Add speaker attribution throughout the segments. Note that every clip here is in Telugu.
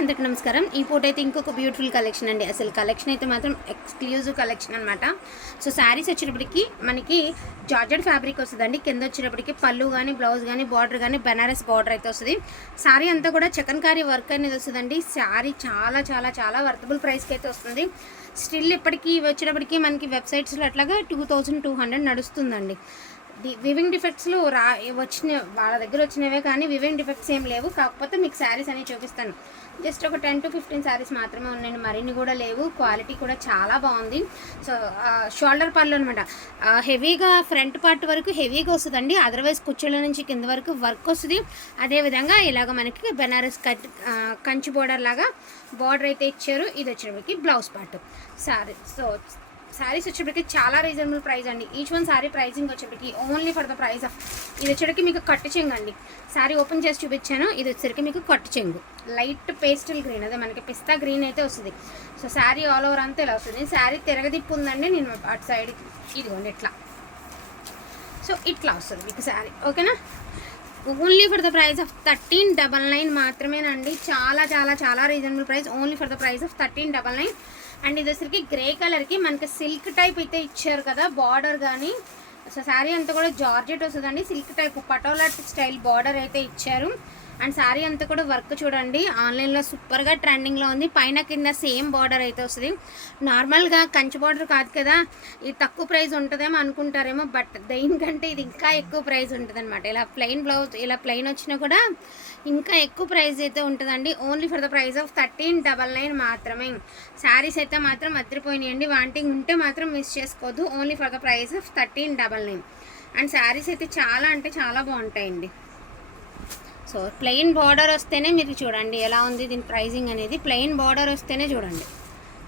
Speaker 1: అందరికి నమస్కారం. ఈ పూట అయితే ఇంకొక బ్యూటిఫుల్ కలెక్షన్ అండి. అసలు కలెక్షన్ అయితే మాత్రం ఎక్స్క్లూజివ్ కలెక్షన్ అనమాట సో శారీస్ వచ్చేటప్పటికి మనకి జార్జెడ్ ఫ్యాబ్రిక్ వస్తుందండి. కింద వచ్చేటప్పటికి పళ్ళు కానీ బ్లౌజ్ కానీ బార్డర్ కానీ బెనారస్ బార్డర్ అయితే వస్తుంది. శారీ అంతా కూడా చికెన్ కారీ వర్క్ అనేది వస్తుందండి. శారీ చాలా చాలా చాలా వర్తబుల్ ప్రైస్కి అయితే వస్తుంది. స్టిల్ ఇప్పటికీ ఇవి వచ్చేటప్పటికి మనకి వెబ్సైట్స్లో అట్లాగా టూ థౌజండ్ టూ హండ్రెడ్ నడుస్తుందండి. వివింగ్ డిఫెక్ట్స్లో రా వచ్చిన వాళ్ళ దగ్గర వచ్చినవే కానీ వివింగ్ డిఫెక్ట్స్ ఏం లేవు. కాకపోతే మీకు శారీస్ అనేవి చూపిస్తాను. జస్ట్ ఒక టెన్ టు ఫిఫ్టీన్ శారీస్ మాత్రమే ఉన్నాయండి. మరిన్ని కూడా లేవు. క్వాలిటీ కూడా చాలా బాగుంది. సో షోల్డర్ పళ్ళు అనమాట హెవీగా ఫ్రంట్ పార్ట్ వరకు హెవీగా వస్తుందండి. అదర్వైజ్ కుర్చీల నుంచి కింద వరకు వర్క్ వస్తుంది. అదేవిధంగా ఇలాగ మనకి బెనారస్ కట్ కంచి బోర్డర్ లాగా బార్డర్ అయితే ఇచ్చారు. ఇది వచ్చేటప్పటికి blouse part. Sorry so saris వచ్చేప్పటికి చాలా రీజనబుల్ ప్రైస్ అండి. ఈచ్ వన్ శారీ ప్రైసింగ్ వచ్చేప్పటికి only for the price of ఇది వచ్చేటికి మీకు కట్టు చెంగు అండి. శారీ ఓపెన్ చేసి చూపించాను. ఇది వచ్చేసరికి మీకు కట్టు చెంగు. లైట్ పేస్టల్ గ్రీన్ అదే మనకి పిస్తా గ్రీన్ అయితే వస్తుంది. సో శారీ ఆల్ ఓవర్ అంతా ఇలా వస్తుంది. శారీ తిరగదిప్పు ఉందండి. నేను అటు సైడ్ ఇదిగోండి ఇట్లా. సో ఇట్లా వస్తుంది మీకు శారీ ఓకేనా only for the price of thirteen double nine మాత్రమేనండి. చాలా చాలా చాలా reasonable price only for the price of thirteen double nine and ఇది వచ్చరికి గ్రే కలర్కి మనకి సిల్క్ టైప్ అయితే ఇచ్చారు కదా బార్డర్ కానీ సో శారీ అంతా కూడా జార్జెట్ వస్తుందండి. Silk type patola style border అయితే ఇచ్చారు. అండ్ శారీ అంతా కూడా వర్క్ చూడండి. ఆన్లైన్లో సూపర్గా ట్రెండింగ్లో ఉంది. పైన కింద సేమ్ బార్డర్ అయితే వస్తుంది. నార్మల్గా కంచి బార్డర్ కాదు కదా ఇది తక్కువ ప్రైస్ ఉంటుందేమో అనుకుంటారేమో బట్ దేనికంటే ఇది ఇంకా ఎక్కువ ప్రైస్ ఉంటుంది అనమాట ఇలా ప్లెయిన్ బ్లౌజ్ ఇలా ప్లెయిన్ వచ్చినా కూడా ఇంకా ఎక్కువ ప్రైస్ అయితే ఉంటుందండి. Only for the price of thirteen double nine మాత్రమే. శారీస్ అయితే మాత్రం అదిరిపోయినాయండి వాంటింగ్ ఉంటే మాత్రం మిస్ చేసుకోవద్దు. Only for the price of thirteen double nine. And saris అయితే చాలా అంటే చాలా బాగుంటాయండి. సో ప్లెయిన్ బార్డర్ వస్తేనే మీరు చూడండి ఎలా ఉంది దీని ప్రైజింగ్ అనేది. ప్లెయిన్ బార్డర్ వస్తేనే చూడండి.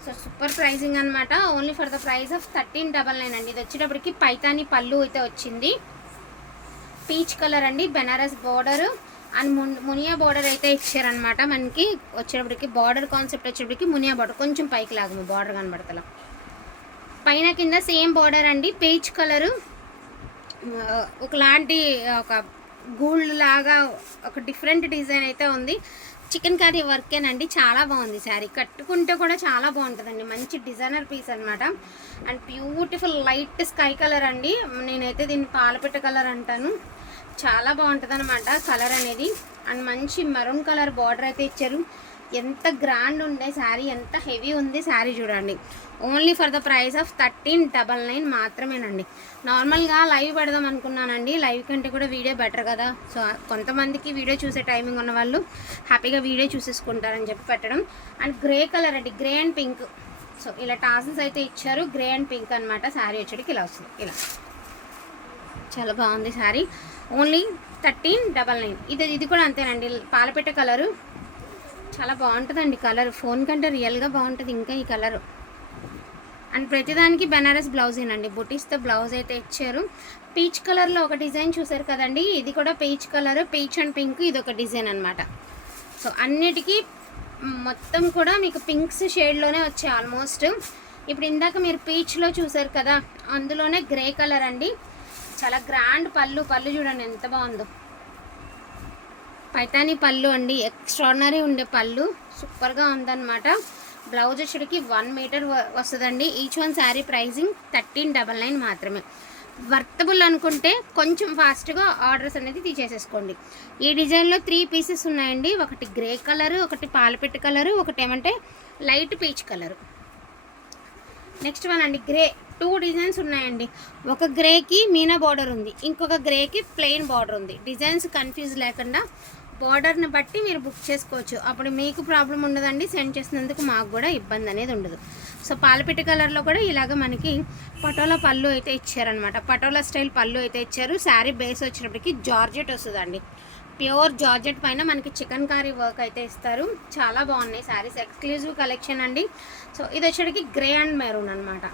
Speaker 1: సో సూపర్ ప్రైజింగ్ అనమాట only for the price of thirteen double nine అండి. ఇది వచ్చేటప్పటికి పైతాని పళ్ళు అయితే వచ్చింది. పీచ్ కలర్ అండి బెనారస్ బార్డర్. అండ్ మున్ మునియా బార్డర్ అయితే ఇచ్చారనమాట మనకి. వచ్చేటప్పటికి బార్డర్ కాన్సెప్ట్ వచ్చేటప్పటికి మునియా బార్డర్. కొంచెం పైకి లాగము బార్డర్ కనబడతలా. పైన కింద సేమ్ బార్డర్ అండి పీచ్ కలరు. ఒకలాంటి ఒక గోల్డ్ లాగా ఒక డిఫరెంట్ డిజైన్ అయితే ఉంది. చికెన్ కర్రీ వర్కేనండి. చాలా బాగుంది శారీ. కట్టుకుంటే కూడా చాలా బాగుంటుందండి. మంచి డిజైనర్ పీస్ అనమాట and beautiful light sky colour అండి. నేనైతే దీన్ని పాలపిట్ట కలర్ అంటాను. చాలా బాగుంటుంది అనమాట కలర్ అనేది. అండ్ మంచి మరూన్ కలర్ బార్డర్ అయితే ఇచ్చారు. ఎంత గ్రాండ్ ఉండే శారీ ఎంత హెవీ ఉంది శారీ చూడండి. Only for the price of thirteen double nine మాత్రమేనండి. నార్మల్గా లైవ్ పెడదాం అనుకున్నానండి. లైవ్ కంటే కూడా వీడియో బెటర్ కదా. సో కొంతమందికి వీడియో చూసే టైమింగ్ ఉన్న వాళ్ళు హ్యాపీగా వీడియో చూసేసుకుంటారని చెప్పి పెట్టడం. అండ్ గ్రే కలర్ అండి గ్రే అండ్ పింక్ సో ఇలా టాసెస్ అయితే ఇచ్చారు. గ్రే అండ్ పింక్ అనమాట శారీ వచ్చేటికి ఇలా వస్తుంది. ఇలా. చాలా బాగుంది sari. Only thirteen double nine ఇది ఇది కూడా అంతేనండి. పాలపెట్ట కలరు చాలా బాగుంటుందండి కలర్. ఫోన్ కంటే రియల్గా బాగుంటుంది ఇంకా ఈ కలర్. అండ్ ప్రతిదానికి బెనారస్ బ్లౌజేనండి బుటీస్తో బ్లౌజ్ అయితే ఇచ్చారు పీచ్ కలర్లో ఒక డిజైన్ చూసారు కదండి. ఇది కూడా peach colour peach and pink ఇది ఒక డిజైన్ అనమాట సో అన్నిటికీ మొత్తం కూడా మీకు పింక్స్ షేడ్లోనే వచ్చాయి ఆల్మోస్ట్. ఇప్పుడు ఇందాక మీరు పీచ్లో చూసారు కదా అందులోనే గ్రే కలర్ అండి. చాలా గ్రాండ్ పళ్ళు పళ్ళు చూడండి ఎంత బాగుందో. పైతాని పళ్ళు అండి. ఎక్స్ట్రాడినరీ ఉండే పళ్ళు. సూపర్గా ఉందన్నమాట. బ్లౌజ్ వచ్చేటికి వన్ మీటర్ వస్తుందండి. Each one sari pricing thirteen double nine మాత్రమే. వర్తబుల్ అనుకుంటే కొంచెం ఫాస్ట్గా ఆర్డర్స్ అనేది తీసేసేసుకోండి. ఈ డిజైన్లో త్రీ పీసెస్ ఉన్నాయండి. ఒకటి గ్రే కలర్ ఒకటి పాలపెట్టు కలరు ఒకటి ఏమంటే light peach colour next one అండి. గ్రే టూ డిజైన్స్ ఉన్నాయండి. ఒక గ్రేకి మీనా బార్డర్ ఉంది. ఇంకొక గ్రేకి ప్లెయిన్ బార్డర్ ఉంది. డిజైన్స్ కన్ఫ్యూజ్ లేకుండా బార్డర్ని బట్టి మీరు బుక్ చేసుకోవచ్చు. అప్పుడు మీకు ప్రాబ్లం ఉండదండి సెండ్ చేసినందుకు మాకు కూడా ఇబ్బంది అనేది ఉండదు. సో పాలపిట్ట కలర్లో కూడా ఇలాగ మనకి పటోలా పళ్ళు అయితే ఇచ్చారనమాట పటోలా స్టైల్ పళ్ళు అయితే ఇచ్చారు. శారీ బేస్ వచ్చినప్పటికి జార్జెట్ వస్తుందండి. ప్యూర్ జార్జెట్ పైన మనకి చికెన్ కారీ వర్క్ అయితే ఇస్తారు. చాలా బాగున్నాయి శారీస్. ఎక్స్క్లూజివ్ కలెక్షన్ అండి. సో ఇది వచ్చేటికి గ్రే అండ్ మెరూన్ అనమాట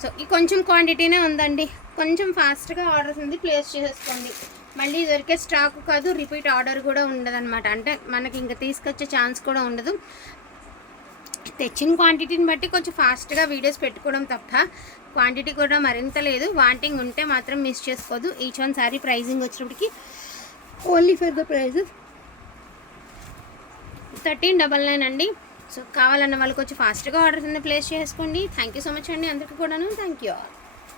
Speaker 1: సో ఈ కొంచెం క్వాంటిటీనే ఉందండి. కొంచెం ఫాస్ట్గా ఆర్డర్స్ ఉంది ప్లేస్ చేసేసుకోండి. మళ్ళీ దొరికే స్టాక్ కాదు రిపీట్ ఆర్డర్ కూడా ఉండదన్నమాట. అంటే మనకి ఇంకా తీసుకొచ్చే ఛాన్స్ కూడా ఉండదు. తెచ్చిన క్వాంటిటీని బట్టి కొంచెం ఫాస్ట్గా వీడియోస్ పెట్టుకోవడం తప్ప క్వాంటిటీ కూడా మరింత లేదు. వాంటింగ్ ఉంటే మాత్రం మిస్ చేసుకోదు. ఈచ్ వన్ సారీ ప్రైజింగ్ వచ్చినప్పటికి only for the prices thirteen double nine అండి. సో కావాలన్న వాళ్ళకి వచ్చి ఫాస్ట్గా ఆర్డర్ కింద ప్లేస్ చేసుకోండి. థ్యాంక్ యూ సో మచ్ అండి. అందరికీ కూడాను. Thank you all